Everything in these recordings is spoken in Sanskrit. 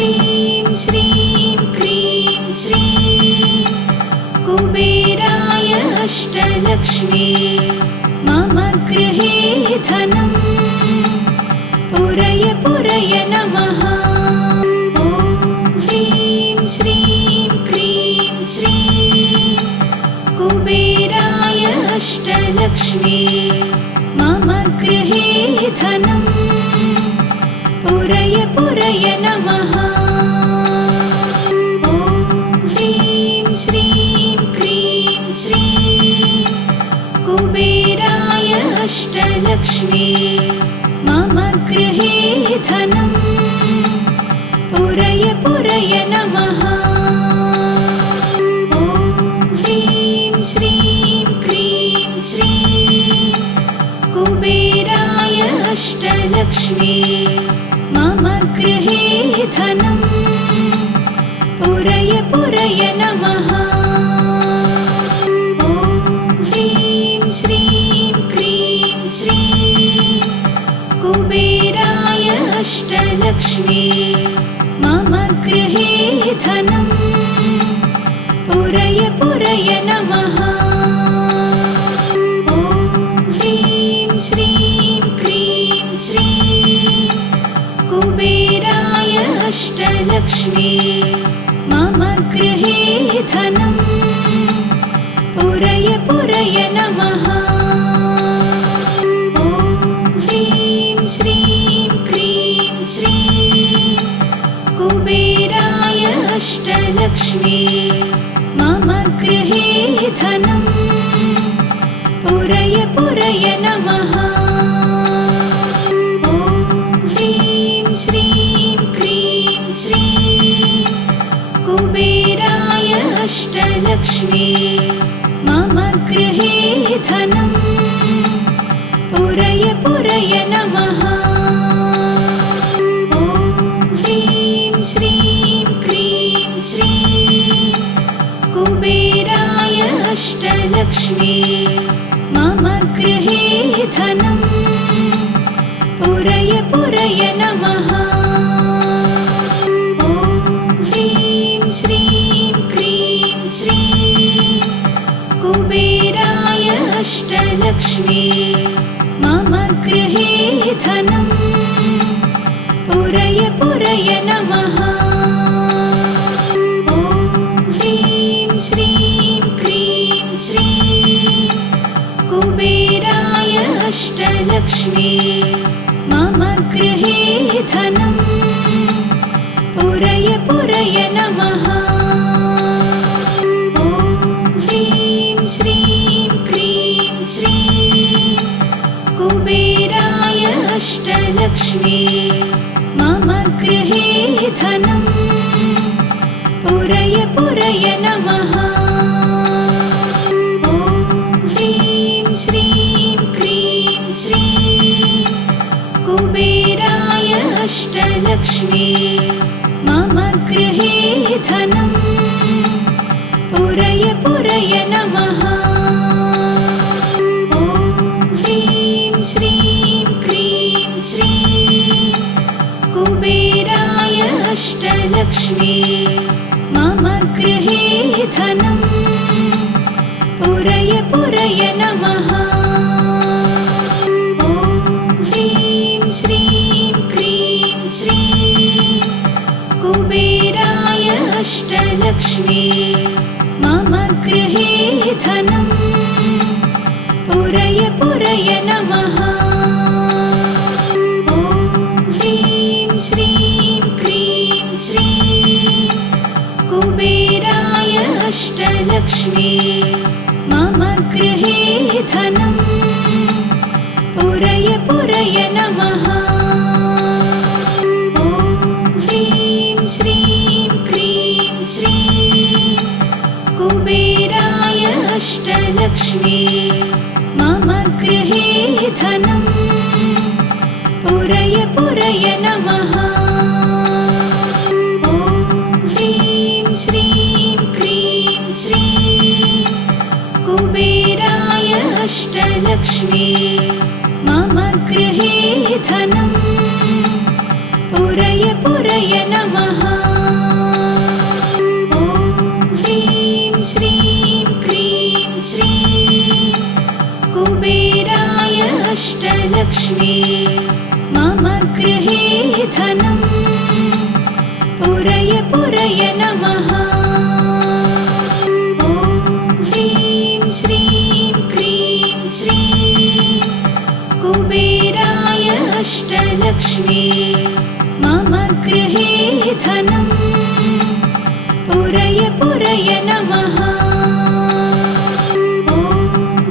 ह्रीं श्रीं क्रीं श्रीं कुबेराय अष्टलक्ष्मी मम गृहे धनं पुरय पुरय नमः। ॐ ह्रीं श्रीं क्रीं श्रीं कुबेराय अष्टलक्ष्मी मम गृहे धनं पुरय पुरय नमः। ॐ ह्रीं श्रीं क्रीं श्रीं कुबेराय अष्टलक्ष्मी मम गृहे धनं पुरय पुरय नमः। ॐ ह्रीं श्रीं क्रीं श्रीं कुबेराय अष्टलक्ष्मी मम गृहे धनं पुरय पुरय नमः। ॐ ह्रीं श्रीं क्रीं श्रीं कुबेराय अष्टलक्ष्मी मम गृहे धनं पुरय पुरय नमः। ॐ ह्रीं श्रीं क्रीं श्रीं कुबेराय अष्टलक्ष्मी मम गृहे धनं पुरय पुरय नमः। ॐ ह्रीं श्रीं क्रीं श्रीं कुबेराय अष्टलक्ष्मी मम गृहे धनं पुरय पुरय नमः। ॐ ह्रीं श्रीं क्रीं श्रीं कुबेराय अष्टलक्ष्मी मम गृहे धनं पुरय पुरय नमः। ॐ ह्रीं श्रीं क्रीं श्रीं कुबेराय अष्टलक्ष्मी मम गृहे धनं पुरय पुरय नमः। ॐ ह्रीं श्रीं क्रीं श्रीं कुबेराय अष्टलक्ष्मी मम गृहे धनं पुरय पुरय नमः। ॐ ह्रीं श्रीं क्रीं श्रीं कुबेराय अष्टलक्ष्मी मम गृहे धनं पुरय पुरय नमः। ॐ ह्रीं श्रीं क्रीं श्रीं कुबेराय अष्टलक्ष्मी मम गृहे धनं पुरय पुरय नमः। ॐ ह्रीं श्रीं क्रीं श्रीं कुबेराय अष्टलक्ष्मी मम गृहे धनं पुरय पुरय नमः। ॐ ह्रीं श्रीं क्रीं श्रीं कुबेराय अष्टलक्ष्मी मम गृहे धनं पुरय पुरय नमः। ॐ ह्रीं श्रीं क्रीं श्रीं कुबेराय अष्टलक्ष्मी मम गृहे धनं पुरय पुरय नमः। ॐ ह्रीं श्रीं क्रीं श्रीं कुबेराय अष्टलक्ष्मी मम गृहे धनं पुरय पुरय नमः। ॐ ह्रीं श्रीं क्रीं श्रीं कुबेराय अष्टलक्ष्मी मम गृहे धनं पुरय पुरय नमः। ॐ ह्रीं श्रीं क्रीं श्रीं कुबेराय अष्टलक्ष्मी मम गृहे धनं पुरय पुरय नमः। ॐ ह्रीं श्रीं क्रीं श्रीं कुबेराय अष्टलक्ष्मी मम गृहे धनम् पुरय पुरय नमः। ॐ ह्रीं श्रीं क्रीं श्रीं कुबेराय अष्टलक्ष्मी मम गृहे धनम् पुरय पुरय नमः। ॐ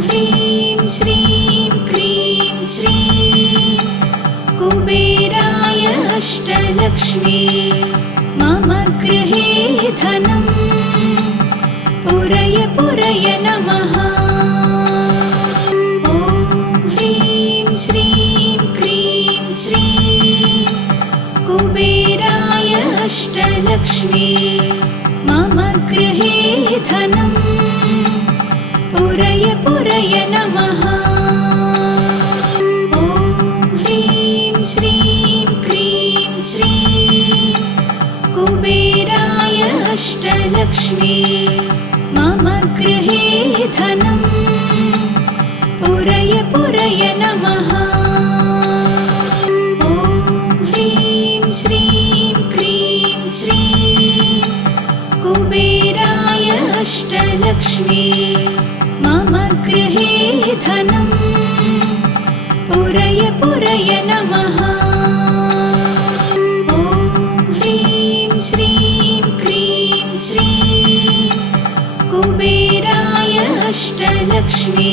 ह्रीं श्रीं क्रीं श्रीं कुबेराय अष्टलक्ष्मी मम गृहे धनम् पुरय पुरय नमः। ॐ ह्रीं श्रीं क्रीं श्रीं कुबेराय अष्टलक्ष्मी मम गृहे धनम् पुरय पुरय नमः। ॐ ह्रीं श्रीं क्रीं श्रीं कुबेराय अष्टलक्ष्मी मम गृहे धनम् पुरय पुरय नमः। ॐ ह्रीं श्रीं क्रीं श्रीं कुबेराय अष्टलक्ष्मी मम गृहे धनम् पुरय पुरय नमः। ॐ ह्रीं श्रीं क्रीं श्रीं कुबेराय अष्टलक्ष्मी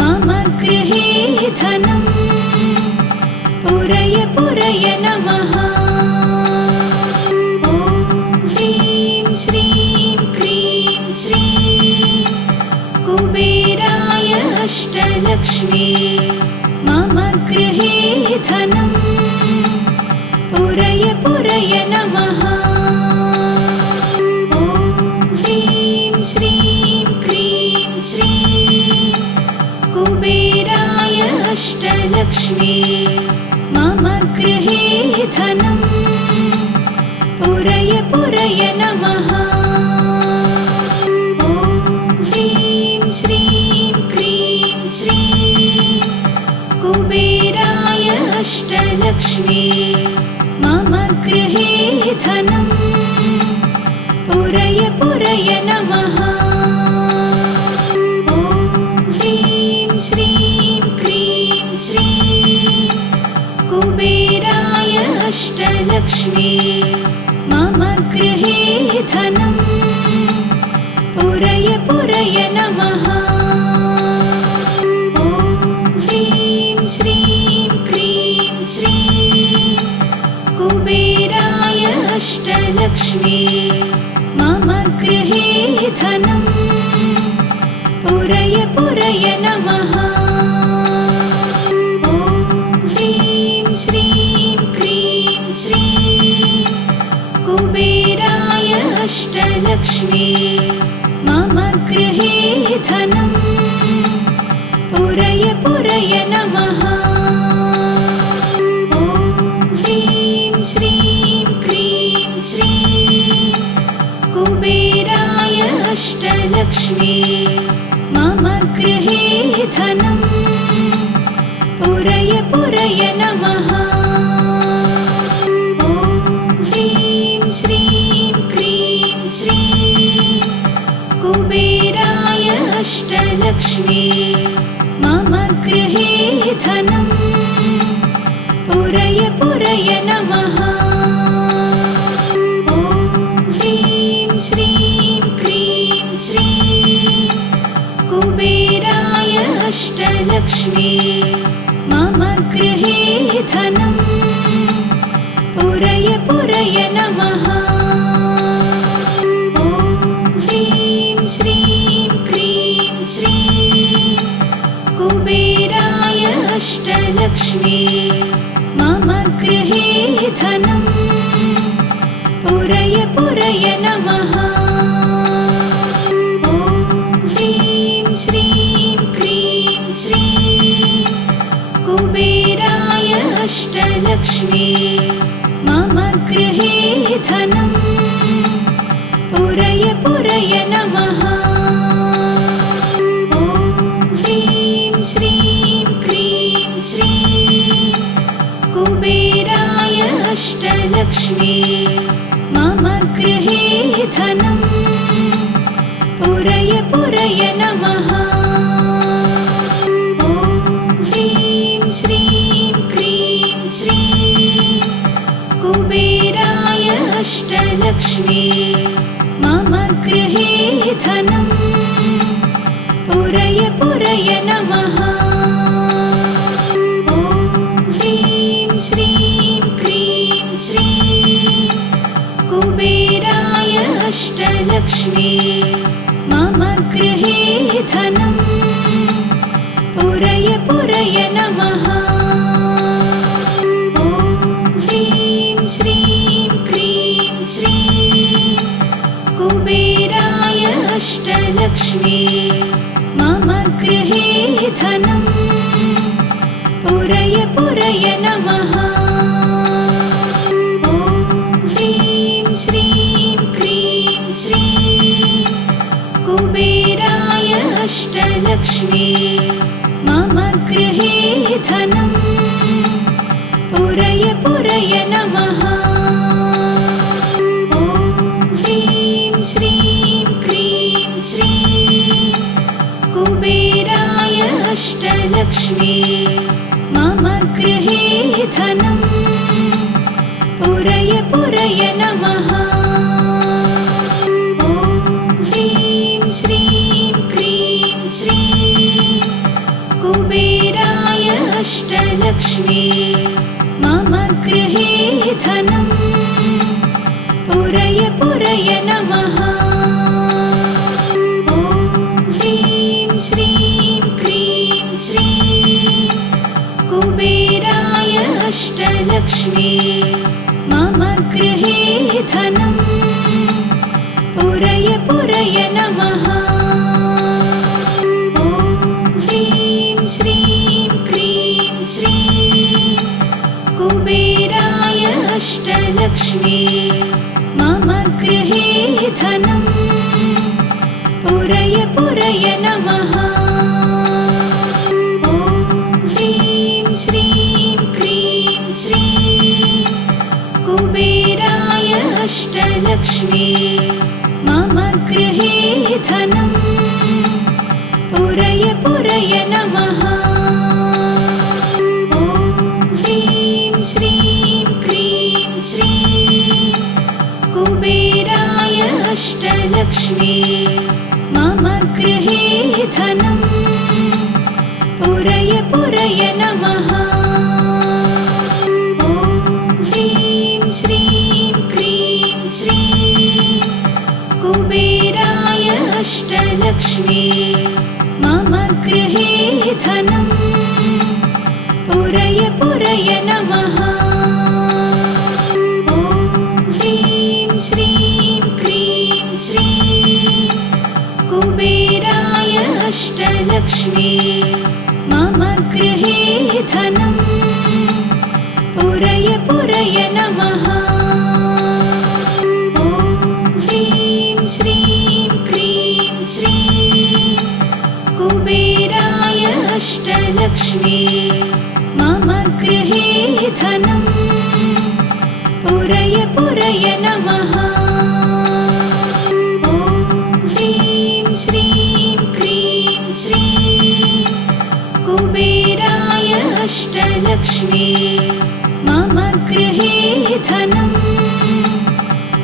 मम गृहे धनम् पुरय पुरय नमः। ॐ ह्रीं श्रीं क्रीं श्रीं कुबेराय अष्टलक्ष्मी मम गृहे धनम् पुरय पुरय नमः। ॐ ह्रीं श्रीं क्रीं श्रीं कुबेराय अष्टलक्ष्मी मम गृहे धनम् पुरय पुरय नमः। ॐ ह्रीं श्रीं क्रीं श्रीं कुबेराय अष्टलक्ष्मी मम गृहे धनम् पुरय पुरय नमः। ॐ ह्रीं श्रीं क्रीं श्रीं कुबेराय अष्टलक्ष्मी मम गृहे धनम् पुरय पुरय नमः। ॐ ह्रीं श्रीं क्रीं श्रीं कुबेराय अष्टलक्ष्मी मम गृहे धनम् पुरय पुरय नमः। ॐ ह्रीं श्रीं क्रीं श्रीं कुबेराय अष्टलक्ष्मी मम गृहे धनम् पुरय पुरय नमः। ॐ ह्रीं श्रीं क्रीं श्रीं कुबेराय अष्टलक्ष्मी मम गृहे धनम् पुरय पुरय नमः। ॐ ह्रीं श्रीं क्रीं श्रीं कुबेराय अष्टलक्ष्मी मम गृहे धनम् पुरय पुरय नमः। ॐ ह्रीं श्रीं क्रीं श्रीं कुबेराय अष्टलक्ष्मी मम गृहे धनम् पुरय पुरय नमः। ॐ ह्रीं श्रीं क्रीं श्रीं कुबेराय अष्टलक्ष्मी मम गृहे धनम् पुरय पुरय नमः। ॐ ह्रीं श्रीं क्रीं श्रीं कुबेराय अष्टलक्ष्मी मम गृहे धनं पुरय पुरय नमः। ॐ ह्रीं श्रीं क्रीं श्रीं कुबेराय अष्टलक्ष्मी मम गृहे धनं पुरय पुरय नमः। ॐ ह्रीं श्रीं क्रीं श्रीं कुबेराय अष्टलक्ष्मी मम गृहे धनं पुरय पुरय नमः। ॐ ह्रीं श्रीं क्रीं श्रीं कुबेराय अष्टलक्ष्मी मम गृहे धनं पुरय पुरय नमः। ॐ ह्रीं श्रीं क्रीं श्रीं कुबेराय अष्टलक्ष्मी मम गृहे धनं पुरय पुरय नमः। ॐ ह्रीं श्रीं क्रीं श्रीं कुबेराय अष्टलक्ष्मी मम गृहे धनं पुरय पुरय नमः। ॐ ह्रीं श्रीं क्रीं श्रीं कुबेराय अष्टलक्ष्मी मम गृहे धनं पुरय पुरय नमः। ॐ ह्रीं श्रीं क्रीं श्रीं कुबेराय अष्टलक्ष्मी मम गृहे धनं पुरय पुरय नमः। ॐ ह्रीं श्रीं क्रीं श्रीं कुबेराय अष्टलक्ष्मी मम गृहे धनं पुरय पुरय नमः। ॐ ह्रीं श्रीं क्रीं श्रीं कुबेराय अष्टलक्ष्मी मम गृहे धनं पुरय पुरय नमः। ॐ ह्रीं श्रीं क्रीं श्रीं कुबेराय अष्टलक्ष्मी मम गृहे धनं पुरय पुरय नमः। ॐ ह्रीं श्रीं क्रीं श्रीं कुबेराय अष्टलक्ष्मी मम गृहे धनं पुरय पुरय नमः। ॐ ह्रीं श्रीं क्रीं श्रीं कुबेराय अष्टलक्ष्मी मम गृहे धनं पुरय पुरय नमः। ॐ ह्रीं श्रीं क्रीं श्रीं कुबेराय अष्टलक्ष्मी मम गृहे धनं पुरय पुरय नमः। ॐ ह्रीं श्रीं क्रीं श्रीं कुबेराय अष्टलक्ष्मी मम गृहे धनं पुरय पुरय नमः। ॐ ह्रीं श्रीं क्रीं श्रीं कुबेराय अष्टलक्ष्मी मम गृहे धनं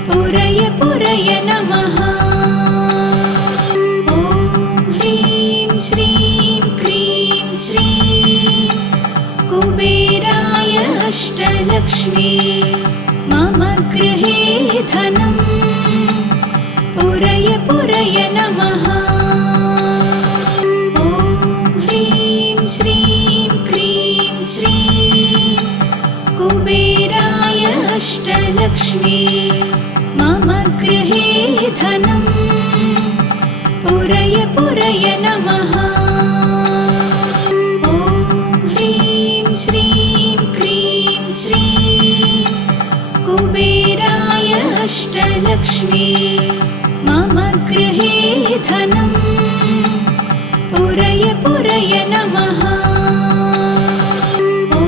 पुरय पुरय नमः। ॐ ह्रीं श्रीं क्रीं श्रीं कुबेराय अष्टलक्ष्मी मम गृहे धनं पुरय पुरय नमः। ॐ ह्रीं श्रीं क्रीं श्रीं कुबेराय अष्टलक्ष्मी मम गृहे धनं पुरय पुरय नमः। ॐ ह्रीं श्रीं क्रीं श्रीं कुबेराय अष्टलक्ष्मी मम गृहे धनम् पुरय पुरय नमः। ॐ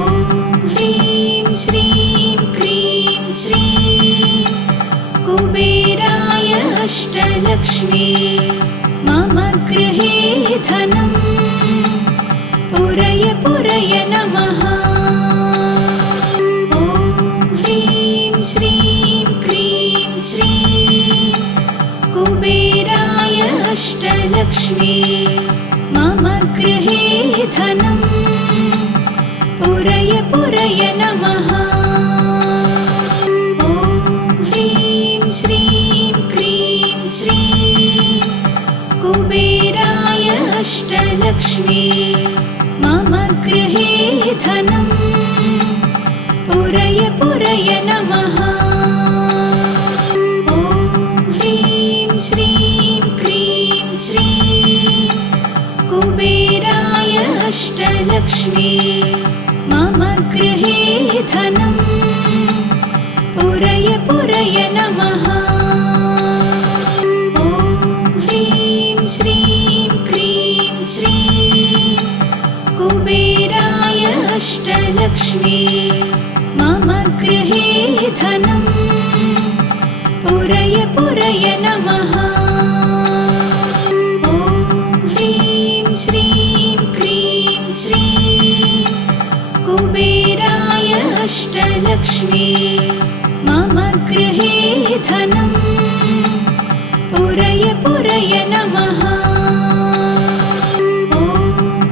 ह्रीं श्रीं क्रीं श्रीं कुबेराय अष्टलक्ष्मी मम गृहे धनम् पुरय पुरय नमः। ॐ ह्रीं श्रीं क्रीं श्रीं कुबेराय अष्टलक्ष्मी मम गृहे धनम् पुरय पुरय नमः। ॐ ह्रीं श्रीं क्रीं श्रीं कुबेराय अष्टलक्ष्मी मम गृहे धनम् पुरय पुरय नमः। ॐ ह्रीं श्रीं क्रीं श्रीं कुबेराय अष्टलक्ष्मी मम गृहे धनम् पुरय पुरय नमः। ॐ ह्रीं श्रीं क्रीं श्रीं कुबेराय अष्टलक्ष्मी मम गृहे धनम् पुरय पुरय नमः। ॐ ह्रीं श्रीं क्रीं श्रीं कुबेराय अष्टलक्ष्मी मम गृहे धनम् पुरय पुरय नमः। ॐ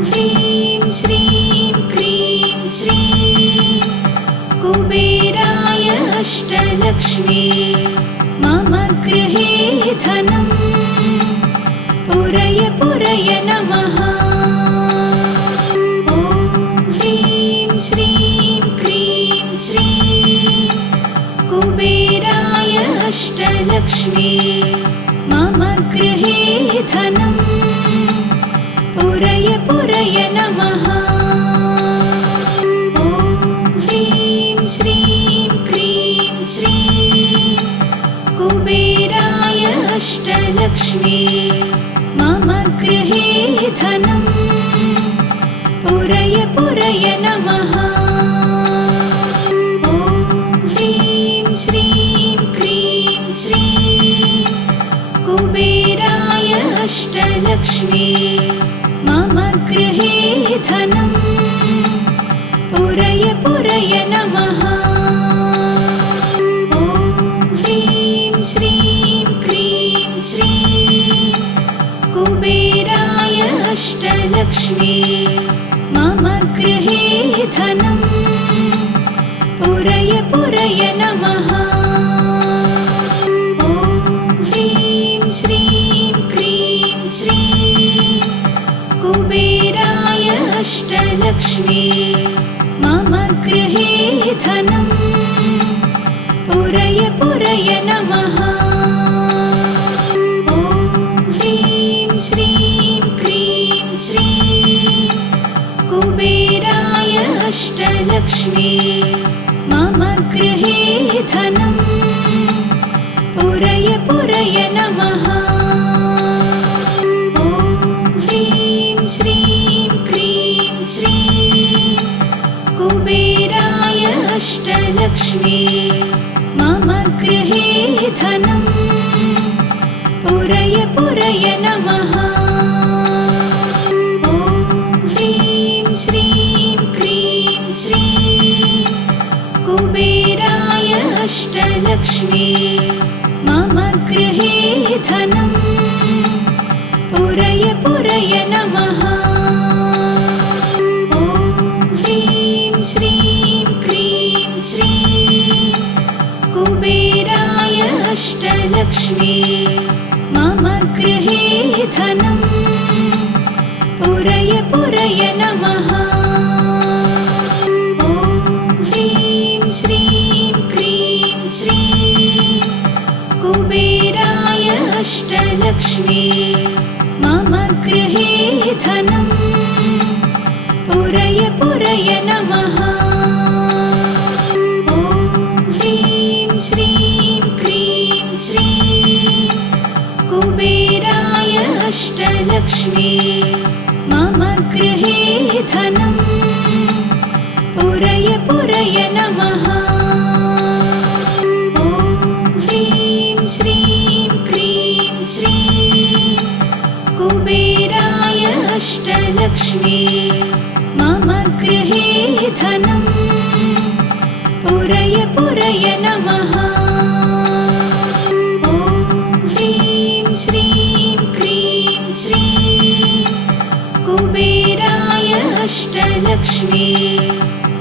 ह्रीं श्रीं क्रीं श्रीं कुबेराय अष्टलक्ष्मी मम गृहे धनम् पुरय पुरय नमः। ॐ ह्रीं श्रीं क्रीं श्रीं कुबेराय अष्टलक्ष्मी मम गृहे धनम् पुरय पुरय नमः। ॐ ह्रीं श्रीं क्रीं श्रीं कुबेराय अष्टलक्ष्मी मम गृहे धनम् पुरय पुरय नमः। ॐ ह्रीं श्रीं क्रीं श्रीं कुबेराय अष्टलक्ष्मी मम गृहे धनम् पुरय पुरय नमः। ॐ ह्रीं श्रीं क्रीं श्रीं कुबेराय अष्टलक्ष्मी मम गृहे धनम् पुरय पुरय नमः। ॐ ह्रीं श्रीं क्रीं श्रीं कुबेराय अष्टलक्ष्मी मम गृहे धनम् पुरय पुरय नमः। ॐ ह्रीं श्रीं क्रीं श्रीं कुबेराय अष्टलक्ष्मी मम गृहे धनम् पुरय पुरय नमः। ॐ ह्रीं श्रीं क्रीं श्रीं कुबेराय अष्टलक्ष्मी मम गृहे धनम् पुरय पुरय नमः। ॐ ह्रीं श्रीं क्रीं श्रीं कुबेराय अष्टलक्ष्मी मम गृहे धनम् पुरय पुरय नमः। ॐ ह्रीं श्रीं क्रीं श्रीं कुबेराय अष्टलक्ष्मी मम गृहे धनम् पुरय पुरय नमः। ॐ ह्रीं श्रीं क्रीं श्रीं कुबेराय अष्टलक्ष्मी मम गृहे धनम् पुरय पुरय नमः। ॐ ह्रीं श्रीं क्रीं श्रीं कुबेराय अष्टलक्ष्मी मम गृहे धनं पुरय पुरय नमः। ॐ ह्रीं श्रीं क्रीं श्रीं कुबेराय अष्टलक्ष्मी मम गृहे धनं पुरय पुरय नमः। ॐ ह्रीं श्रीं क्रीं श्रीं कुबेराय अष्टलक्ष्मी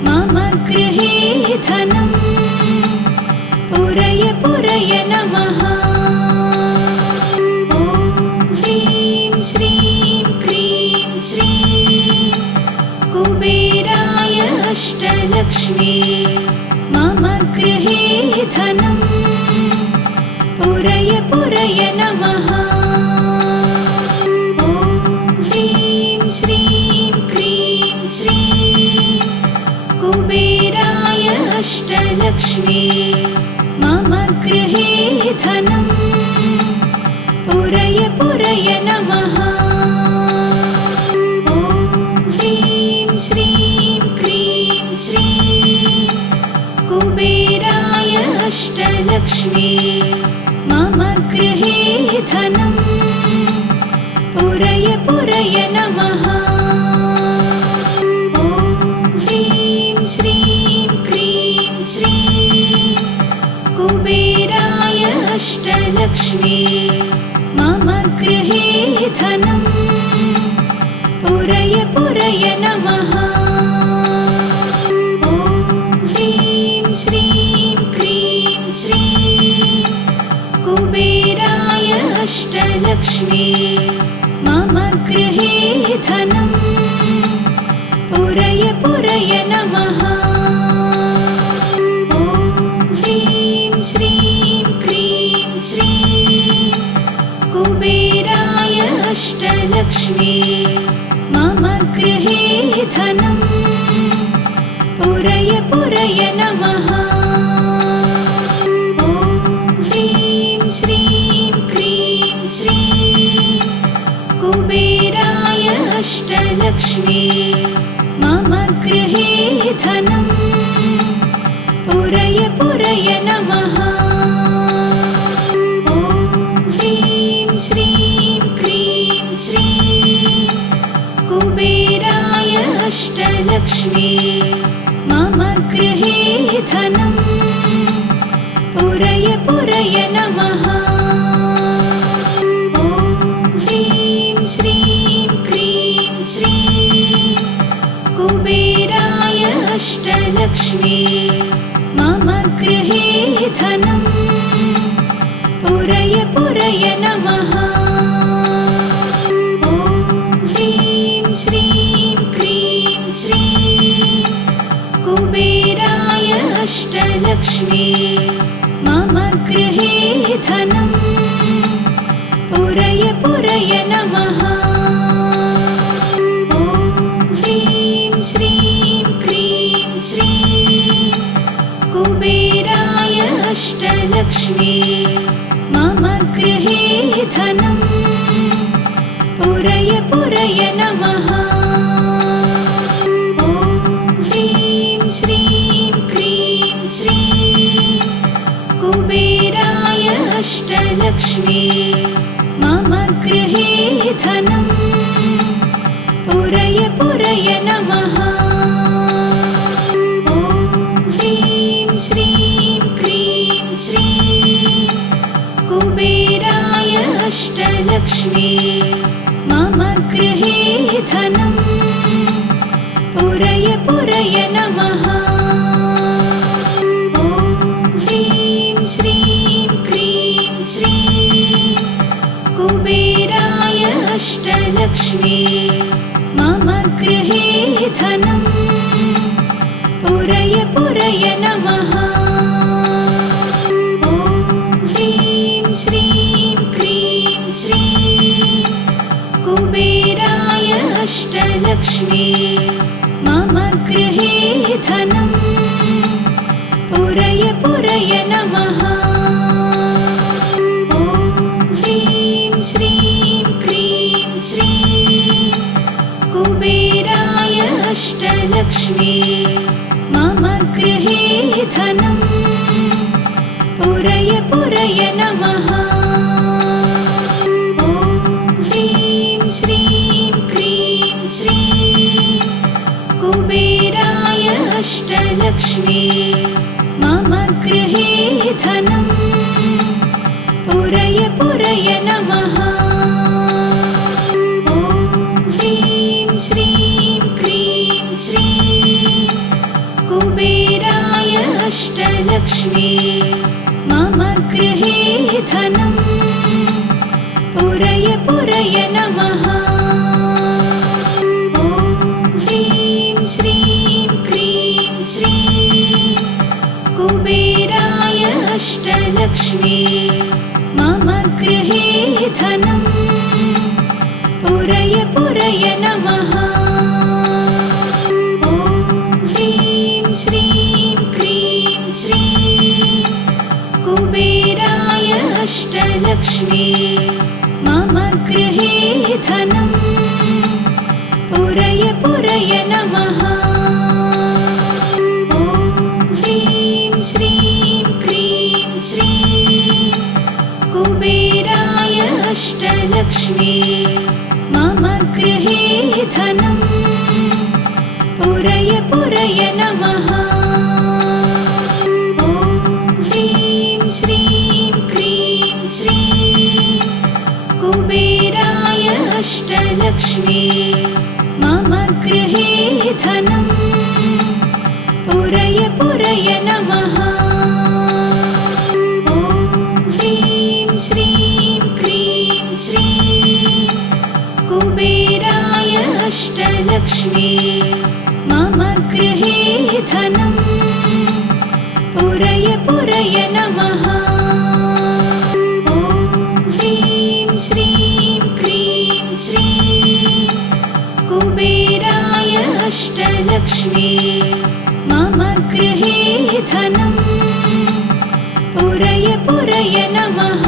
मम गृहे धनं पुरय पुरय नमः। ॐ ह्रीं श्रीं क्रीं श्रीं कुबेराय अष्टलक्ष्मी मम गृहे धनं पुरय पुरय नमः। ॐ ह्रीं श्रीं क्रीं श्रीं कुबेराय अष्टलक्ष्मी मम गृहे धनं पुरय पुरय नमः। ॐ ह्रीं श्रीं क्रीं श्रीं कुबेराय अष्टलक्ष्मी मम गृहे धनं पुरय पुरय नमः। ॐ ह्रीं श्रीं क्रीं श्रीं कुबेराय अष्टलक्ष्मी मम गृहे धनं पुरय पुरय नमः। ॐ ह्रीं श्रीं क्रीं श्रीं कुबेराय अष्टलक्ष्मी मम गृहे धनं पुरय पुरय नमः। ॐ ह्रीं श्रीं क्रीं श्रीं कुबेराय अष्टलक्ष्मी मम गृहे धनं पुरय पुरय नमः। ॐ ह्रीं श्रीं क्रीं श्रीं कुबेराय अष्टलक्ष्मी मम गृहे धनं पुरय पुरय नमः। ॐ ह्रीं श्रीं क्रीं श्रीं कुबेराय अष्टलक्ष्मी मम गृहे धनं पुरय पुरय नमः। ॐ ह्रीं श्रीं क्रीं श्रीं कुबेराय अष्टलक्ष्मी मम गृहे धनं पुरय पुरय नमः। ॐ ह्रीं श्रीं क्रीं श्रीं कुबेराय अष्टलक्ष्मी मम गृहे धनं पुरय पुरय नमः। ॐ ह्रीं श्रीं क्रीं श्रीं कुबेराय अष्टलक्ष्मी मम गृहे धनं पुरय पुरय नमः। ॐ ह्रीं श्रीं क्रीं श्रीं कुबेराय अष्टलक्ष्मी मम गृहे धनं पुरय पुरय नमः। ॐ ह्रीं श्रीं क्रीं श्रीं कुबेराय अष्टलक्ष्मी मम गृहे धनं पुरय पुरय नमः। ॐ ह्रीं श्रीं क्रीं श्रीं कुबेराय अष्टलक्ष्मी मम गृहे धनं पुरय पुरय नमः। ॐ ह्रीं श्रीं क्रीं श्रीं कुबेराय अष्टलक्ष्मी मम गृहे धनं पुरय पुरय नमः। अष्टलक्ष्मी मम गृहे धनं पुरय पुरय नमः। ॐ ह्रीं श्रीं क्रीं श्रीं कुबेराय अष्टलक्ष्मी मम गृहे धनं पुरय पुरय नमः। ॐ ह्रीं श्रीं क्रीं श्रीं कुबेराय अष्टलक्ष्मी मम गृहे धनं पुरय पुरय नमः। ॐ ह्रीं श्रीं क्रीं श्रीं कुबेराय अष्टलक्ष्मी मम गृहे धनं पुरय पुरय नमः। ॐ ह्रीं श्रीं क्रीं श्रीं कुबेराय अष्टलक्ष्मी मम गृहे धनं पुरय पुरय नमः। ॐ ह्रीं श्रीं क्रीं श्रीं कुबेराय अष्टलक्ष्मी मम गृहे धनं पुरय पुरय नमः। ॐ ह्रीं श्रीं क्रीं श्रीं कुबेराय अष्टलक्ष्मी मम गृहे धनं पुरय पुरय नमः। ॐ ह्रीं श्रीं क्रीं श्रीं कुबेराय अष्टलक्ष्मी मम गृहे धनं पुरय पुरय नमः। ॐ ह्रीं श्रीं क्रीं श्रीं कुबेराय अष्टलक्ष्मी मम गृहे धनं पुरय पुरय नमः।